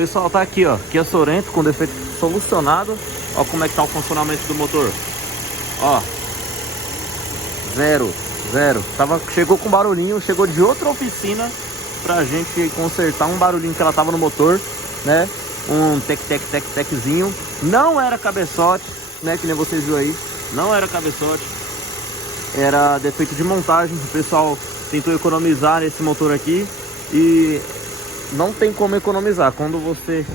pessoal, tá aqui, ó, Kia Sorento com defeito solucionado. Ó como é que tá o funcionamento do motor. Ó, zero. Chegou com barulhinho, chegou de outra oficina pra gente consertar um barulhinho que ela tava no motor, né? Um teczinho. Não era cabeçote, né? Que nem vocês viram aí. Não era cabeçote. Era defeito de montagem. O pessoal tentou economizar nesse motor aqui e não tem como economizar. Quando você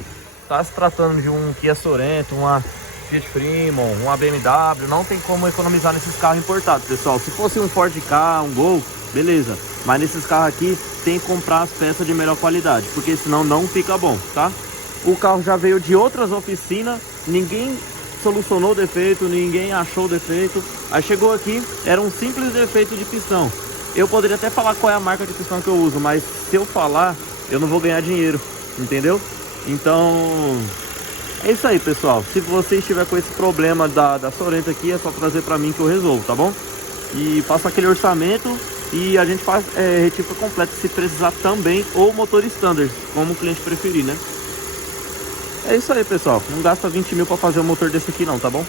tá se tratando de um Kia Sorento, uma Fiat Fremont, uma BMW, não tem como economizar nesses carros importados, pessoal. Se fosse um Ford Ka, um Gol, beleza. Mas nesses carros aqui tem que comprar as peças de melhor qualidade, porque senão não fica bom, tá? O carro já veio de outras oficinas, ninguém solucionou o defeito, ninguém achou o defeito. Aí chegou aqui, era um simples defeito de pistão. Eu poderia até falar qual é a marca de pistão que eu uso, mas se eu falar, eu não vou ganhar dinheiro, entendeu? Então, é isso aí, pessoal. Se você estiver com esse problema da Sorento aqui, é só trazer pra mim que eu resolvo, tá bom? E faça aquele orçamento e a gente faz retífica completa se precisar também, ou motor standard, como o cliente preferir, né? É isso aí, pessoal. Não gasta 20 mil pra fazer um motor desse aqui não, tá bom?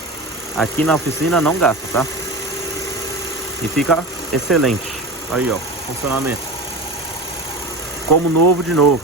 Aqui na oficina não gasta, tá? E fica excelente. Aí, ó, funcionamento como novo de novo.